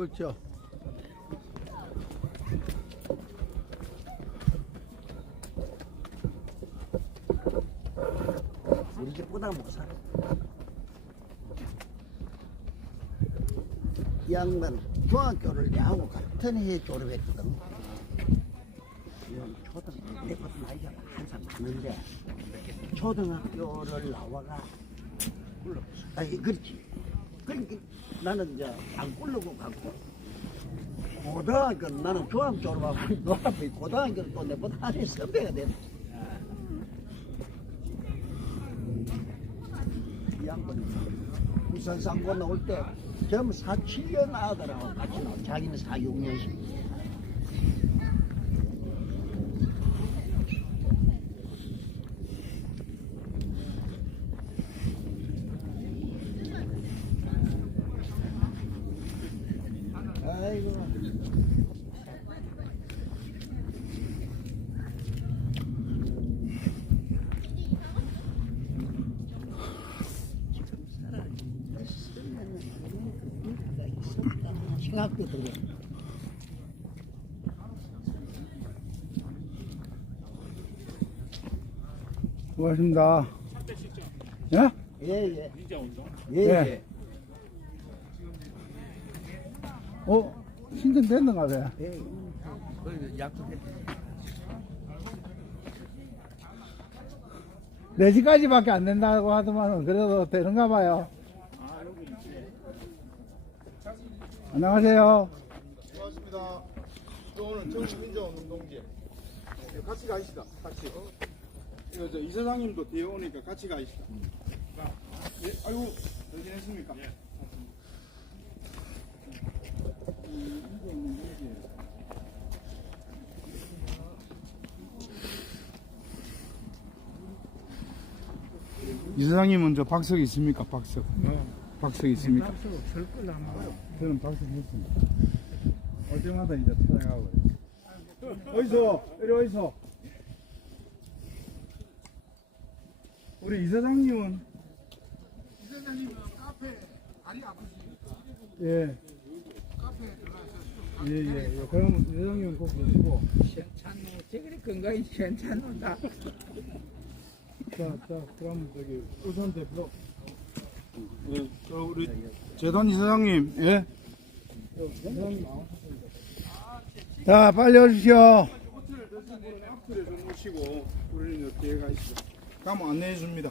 그렇죠. 우리 집보다 못 살아. 이 양반 중학교를 내하고 같은 해에 졸업했거든. 이건 초등학교 내 것도 나이가 한참 많은데 초등학교를 나와가 굴러. 아니 그렇지. 그러니까 나는 이제 안 굴르고 갔고 고등학교 나는 중학교 졸업하고 노앞에 고등학교를 또 내보다 한해 선배가 됐다. 이 양반이 부산 상고 나올 때 젊은 4, 7년 아들하고 같이 나와 자기는 4, 6년씩 아이고 생각도 들어 고맙습니다. 예? 예예 예. 예예 어? 신청됐는가 봐요. 예. 네 시까지밖에 안 된다고 하더만은 그래도 되는가 봐요. 안녕하세요. 고맙습니다. 오늘 정신민주운동지 네, 같이 가시다. 같이. 저 이 사장님도 뒤에 오니까 같이 가시다. 예, 아이고, 잘 지냈습니까? 예. 이 사장님은 저 박석 있습니까? 박석. 박석 있습니까? 저는 박수 묻습니다. 올 때마다 이제 찾아가고. 어디서? 이리 어디서? 우리 이사장님은? 이사장님은 카페 다리 아프시니까. 예. 카페 들어가셨어. 예, 예, 예. 그럼 이사장님은 꼭 보시고. 괜찮노. 저그리 건강이 괜찮노다. 자, 자, 그럼 저기 우선 대표. 예, 저 우리 재단 이사장님, 예. 이사장님 자, 빨리 오십시오. 호텔 분은 앞틀에 좀 모시고 우리는 뒤에 가시죠. 가면 안내해 줍니다.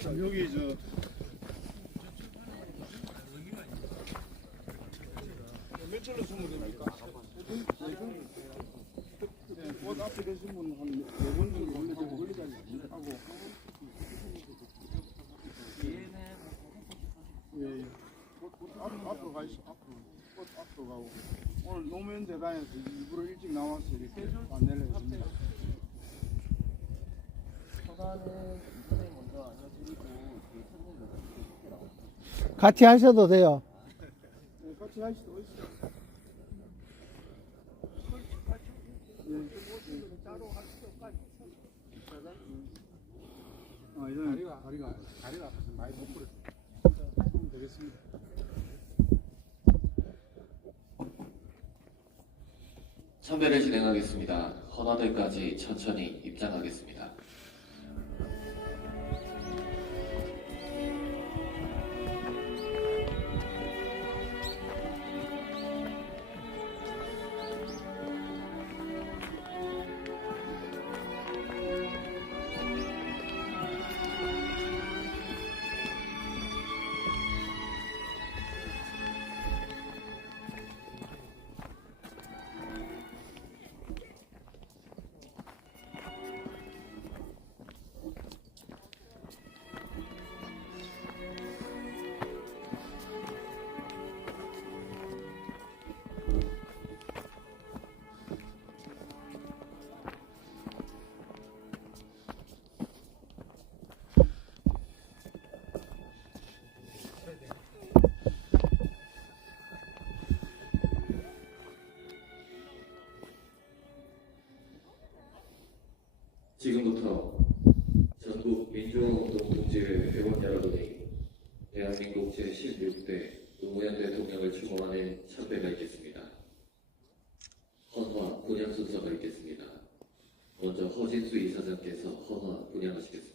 자, 여기 저 며칠로 주면 됩니까? 네, 꽃 앞에 계신 분은 한네번 정도 오늘 노무현 재단에서 일부러 일찍 나와서 이렇게 안내를 했습니다 같이 하셔도 돼요. 네, 같이 하시죠 어디서 아, 이제 다리가 다리가 다리가 아파서 많이 못 부렸어. 하면 되겠습니다. 선배를 진행하겠습니다. 헌화들까지 천천히 입장하겠습니다. 지금부터 전국 민주화운동 동지 회원 여러분이 대한민국 제16대 노무현 대통령을 추모하는 참배가 있겠습니다. 헌화, 분양 순서가 있겠습니다. 먼저 허진수 이사장께서 헌화, 분양하시겠습니다.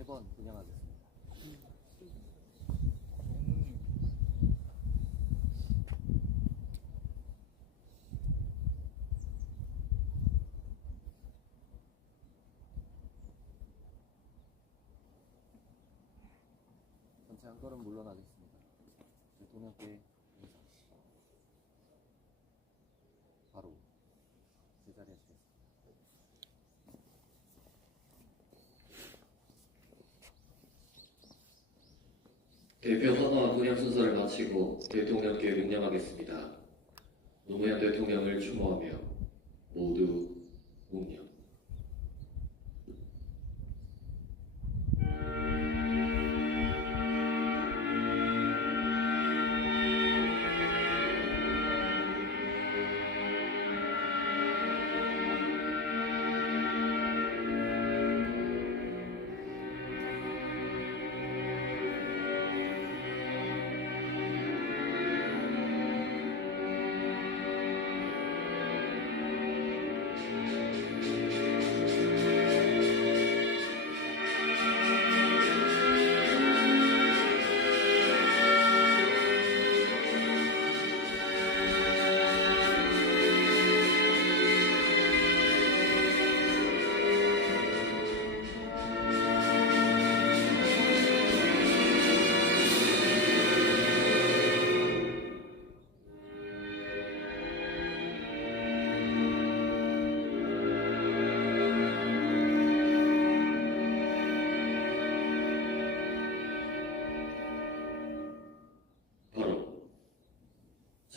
3번 운영하겠습니다. 전체 한 걸음 물러나겠습니다. 대통령께 대표 헌화 분양 순서를 마치고 대통령께 명령하겠습니다. 노무현 대통령을 추모하며 모두 묵념.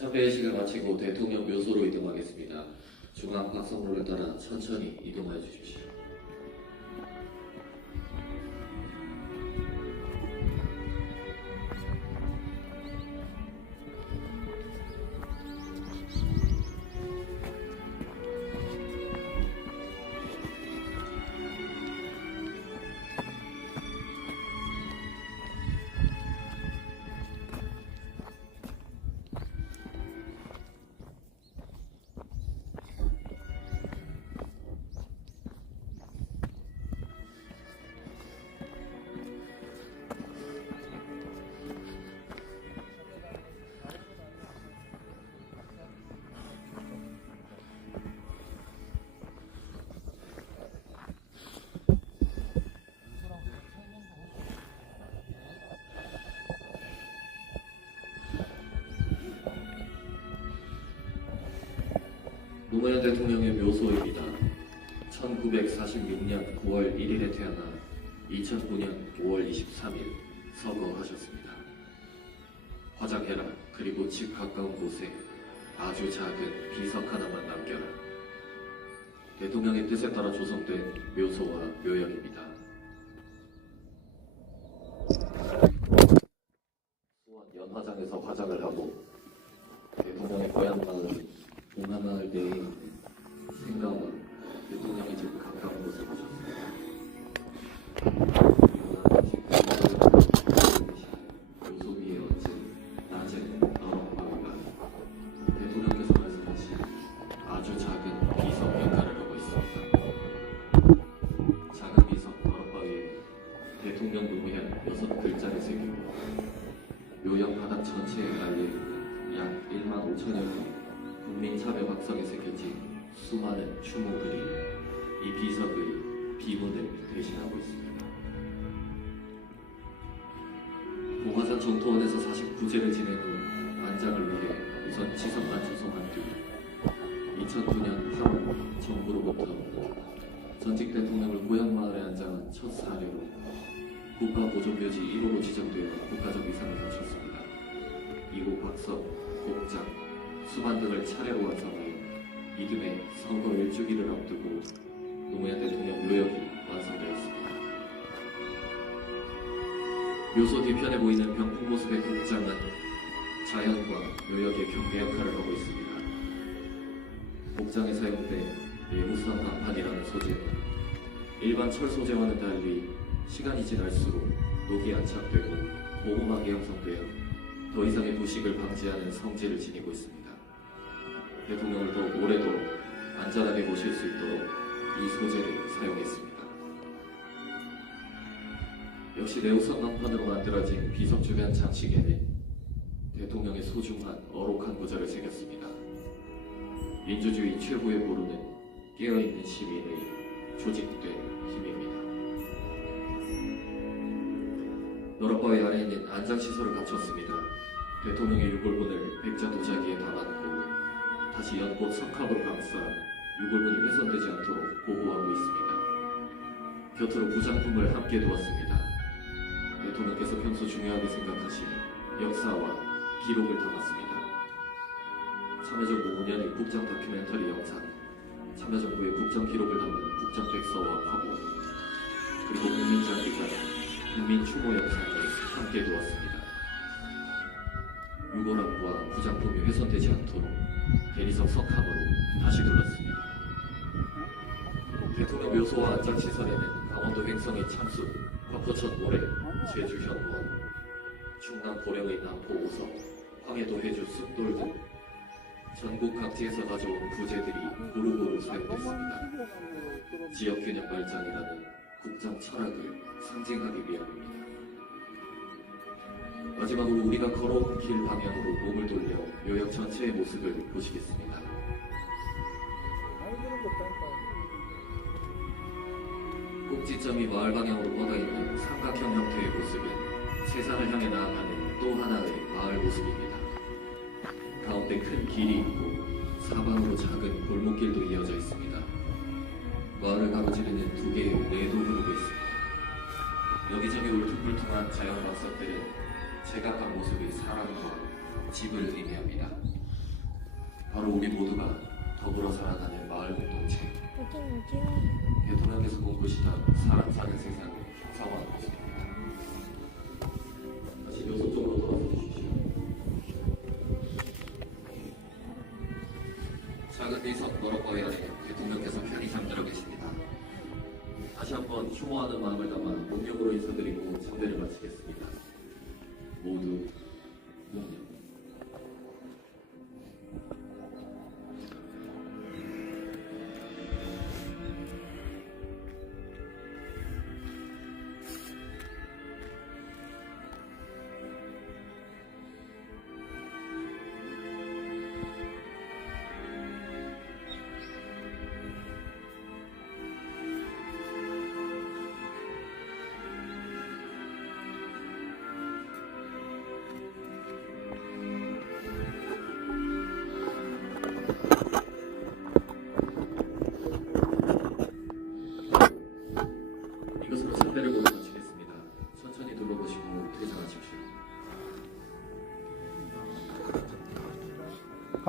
참배의식을 마치고 대통령 묘소로 이동하겠습니다. 중앙 박성로를 따라 천천히 이동하여 주십시오. 노무현 대통령의 묘소입니다. 1946년 9월 1일에 태어나 2009년 5월 23일 서거하셨습니다. 화장해라 그리고 집 가까운 곳에 아주 작은 비석 하나만 남겨라. 대통령의 뜻에 따라 조성된 묘소와 묘역입니다. 전체에 깔려있는 약 1만 5천여 개의 국민참여 박성에 새겨진 수많은 추모글이 이 비석의 비문을 대신하고 있습니다. 봉화산 정토원에서 49제를 지낸 후 안장을 위해 지성만 조성한 뒤 2009년 8월 정부로부터 전직 대통령을 고향마을에 안장한 첫 사례로 국가보존묘지 1호로 지정되어 국가적 위상을 갖췄습니다. 이후 박석, 곡장, 수반 등을 차례로 완성하여 이듬해 선거 일주기를 앞두고 노무현 대통령 묘역이 완성되었습니다. 묘소 뒤편에 보이는 병풍 모습의 곡장은 자연과 묘역의 경계 역할을 하고 있습니다. 곡장에 사용된 내무선 방판이라는 소재는 일반 철 소재와는 달리 시간이 지날수록 녹이 안착되고 모호하게 형성되어 더 이상의 부식을 방지하는 성질을 지니고 있습니다. 대통령을 더욱 오래도록 안전하게 모실 수 있도록 이 소재를 사용했습니다. 역시 내우선 방판으로 만들어진 비석 주변 장식에는 대통령의 소중한 어록한 구절을 새겼습니다. 민주주의 최고의 보루는 깨어있는 시민의 조직된 힘입니다. 너럭바위 아래 있는 안장시설을 갖췄습니다. 대통령의 유골분을 백자 도자기에 담았고 다시 연꽃 석합으로 감싸 유골분이 훼손되지 않도록 보호하고 있습니다. 곁으로 부장품을 함께 두었습니다. 대통령께서 평소 중요하게 생각하신 역사와 기록을 담았습니다. 참여정부 5년의 국정 다큐멘터리 영상, 참여정부의 국정 기록을 담은 국정 백서와 화보, 그리고 국민장기관, 국민 추모 영상을 함께 두었습니다. 유골함과 부장품이 훼손되지 않도록 대리석 석함으로 다시 둘렀습니다. 대통령 묘소와 안장시설에는 강원도 횡성의 참수, 화포천 모래, 제주 현원, 충남 고령의 남포 우석, 황해도 해주 숲돌 등 전국 각지에서 가져온 부재들이 고루고루 사용됐습니다. 지역균형 발전이라는 국정 철학을 상징하기 위함입니다. 마지막으로 우리가 걸어온 길 방향으로 몸을 돌려 요역 전체의 모습을 보시겠습니다. 꼭지점이 마을 방향으로 뻗어 있는 삼각형 형태의 모습은 세상을 향해 나아가는 또 하나의 마을 모습입니다. 가운데 큰 길이 있고 사방으로 작은 골목길도 이어져 있습니다. 마을을 가로지르는 두 개의 내도 흐르고 있습니다. 여기저기 울퉁불퉁한 자연 낙석들은 제각각 모습의 사랑과 집을 의미합니다. 바로 우리 모두가 더불어 살아가는 마을 공동체. 대통령께서 꿈꾸시던 사람 사는 세상을 형상화하는 것입니다. 다시 요소 쪽으로 돌아서 주십시오. 작은 비석 너럭바위 아래 대통령께서 편히 잠들어 계십니다. 다시 한번 추모하는 마음을 담아 목욕으로 인사드리고 참배를 마치겠습니다. 모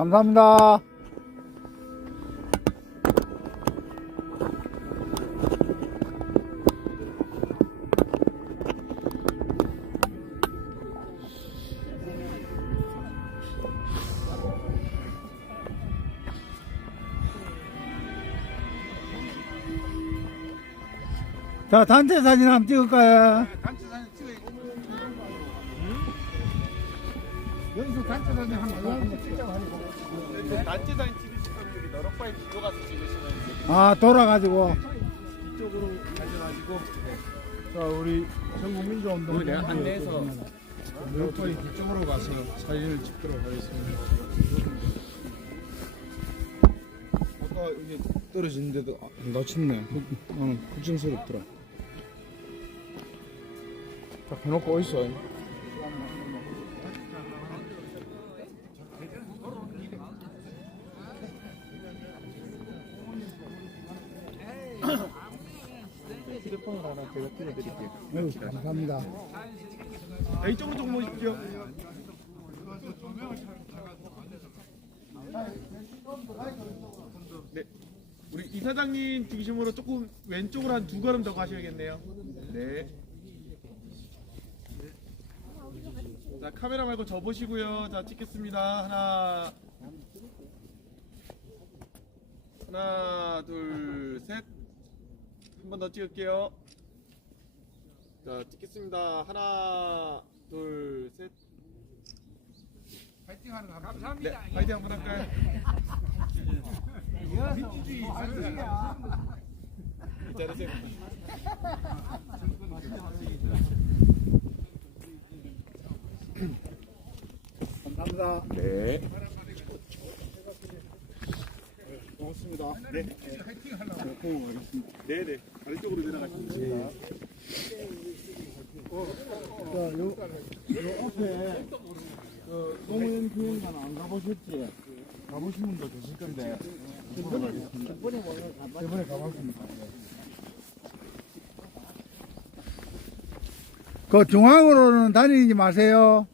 감사합니다. 자, 단체 사진 한번 찍을까요? 여기서 단체 사진 한번 찍자고 단체 사진 찍으실 분들이 너럭바위 뒤로 가서 찍으시면 아, 돌아가지고. 이쪽으로 가셔가지고 자 우리 전국민주 운동 내가 안내해서 너럭바위 뒤쪽으로 가서 사진을 찍도록 하겠습니다. 아까 이게 떨어지는데도 아, 다쳤네. 나는 걱정스럽더라. 딱 해놓고 어딨어? 제가 드려드릴게요. 아유, 감사합니다. 자, 이쪽으로 조금 오십시오. 네. 우리 이사장님 중심으로 조금 왼쪽으로 한 두 걸음 더 가셔야겠네요. 네. 자, 카메라 말고 저 보시고요. 자, 찍겠습니다. 하나. 하나, 둘, 셋. 한 번 더 찍을게요. 자, 찍겠습니다. 하나, 둘, 셋. 파이팅 하는 거 감사합니다. 네, 파이팅 한번 할까요? 잘하세요. 감사합니다. 네. 고맙습니다. 네. 네, 네. 아래쪽으로 내려가시면 됩니다. 자, 요, 요 앞에 그 노무현 기념관 안 가보셨지? 가보신 분도 계실 건데. 이번에 가봤습니다. 그 중앙으로는 다니지 마세요.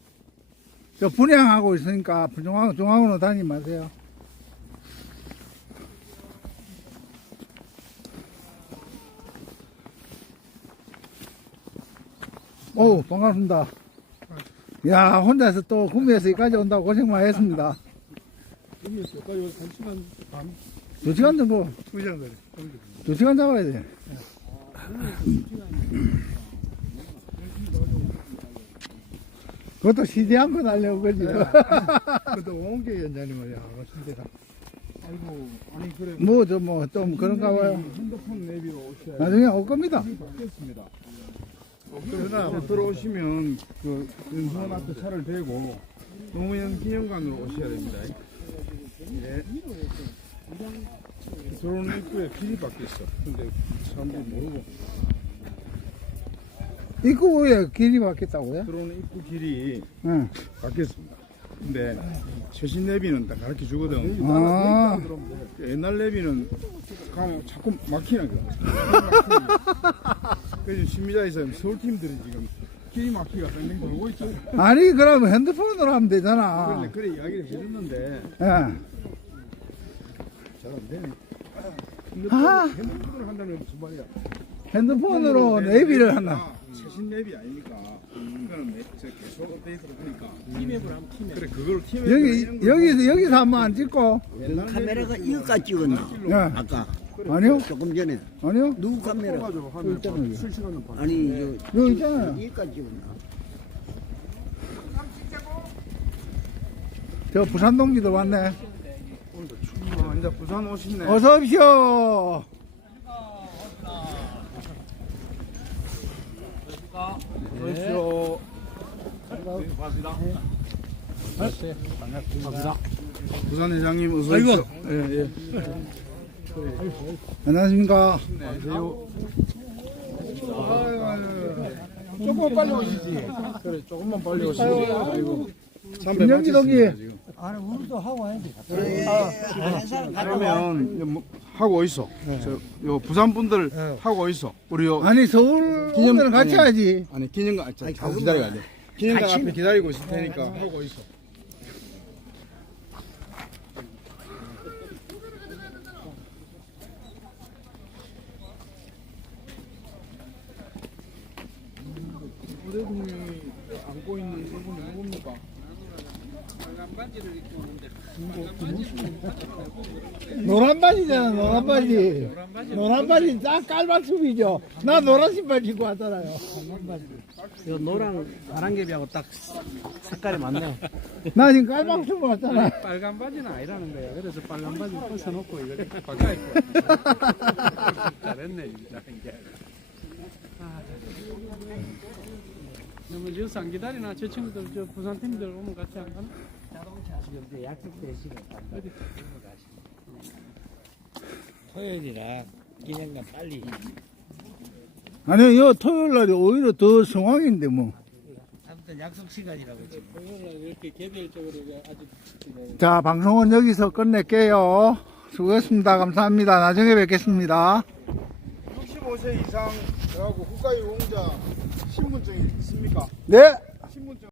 저 분양하고 있으니까 중앙, 중앙으로 다니지 마세요. 오, 반갑습니다. 야, 혼자서 또 구미에서 여기까지 온다고 고생 많이 했습니다. 두 시간 정도. 두 시간 잡아야 돼. 그것도 시대 한번 하려고 그러지. 그것도 원계 연장님 말이야. 신대가. 아이고, 아니 그래. 뭐, 저, 뭐, 좀 그런가 봐요. 핸드폰 내비로 오셔야 나중에 올 겁니다. 바뀌었습니다. 그러나 들어오시면 그 윤수원 앞에 차를 대고 노무현 기념관으로 오셔야 됩니다. 예. 들어오는 입구에 길이 바뀌었어. 근데 사람들이 모르고 입구에 길이 막혔다고요? 들어오는 입구 길이 응. 바뀌었습니다. 근데 최신 내비는 다 가르쳐 주거든. 아, 옛날 내비는 가면 자꾸 막히나 그래. 그래서 신미자에서 서울팀들이 지금 길이 막히가 뺑뺑 돌고 있잖아. 아니, 그럼 핸드폰으로 하면 되잖아. 그런데 그래 이야기를 해줬는데 예. 잘 안 되네. 아. 핸드폰, 핸드폰으로 한다는 무슨 말이야? 핸드폰으로 내비를 한다. 최신 내비 아닙니까? 그거는 내- 저 계속 업데이트를 하니까 팀앱을 하면 팀앱. 그래 그걸 팀앱. 여기, 여기서, 여기서 한번 안 찍고. 카메라가 이거까지 찍었나? 예. 아까 아니요? 조금 전에 아니요? 누구 카메라? 가지고 하면. 실시간으로 봐. 아니 저 여기 있잖아요. 이거까지 찍었나? 저 부산 동지도 왔네. 아, 이제 부산 오시네. 어서 오십시오. 오십시오. 부산 회장님 어서 오십시오. 예, 예. 안녕하십니까. 조금 빨리 오시지. 그래, 조금만 빨리 오시지. 아이고. 김영기 동기. 그러면 이제 뭐 하고 있어. 저, 요 부산 분들 하고 있어. 우리 요 아니, 서울 기념- 분들은 같이 아니. 하지. 아니 기념관 아, 기다려야 돼. 기념관 앞에 기다리고 있을 테니까 하고 있어. 부 대통령이 안고 있는 저분이 누굽니까? 노란 바지잖아, 노란 바지. 노란 바지 딱 깔박춤이죠. 나 노란 신발 신고 왔잖아요. 요 노랑 바람개비하고 딱 색깔이 맞네요. 나 지금 깔박춤 왔잖아. 빨간 바지는 아니라는 거야. 그래서 빨간 바지 벗어놓고 바꿔 입고. 잘했네 진짜 이게. 아, 너무 저안 기다리나 저 친구들 저 부산 팀들 오면 같이 안 가나? 지금 이제 약속된 시간 어디 토요일이라 기념관 빨리 아니, 요 토요일 날이 오히려 더 성황인데 뭐. 아무튼 약속 시간이라고 지금 토요일날 이렇게 개별적으로 아주 자, 방송은 여기서 끝낼게요. 수고했습니다. 감사합니다. 나중에 뵙겠습니다. 65세 이상 하고 국가유공자 신분증이 있습니까? 네.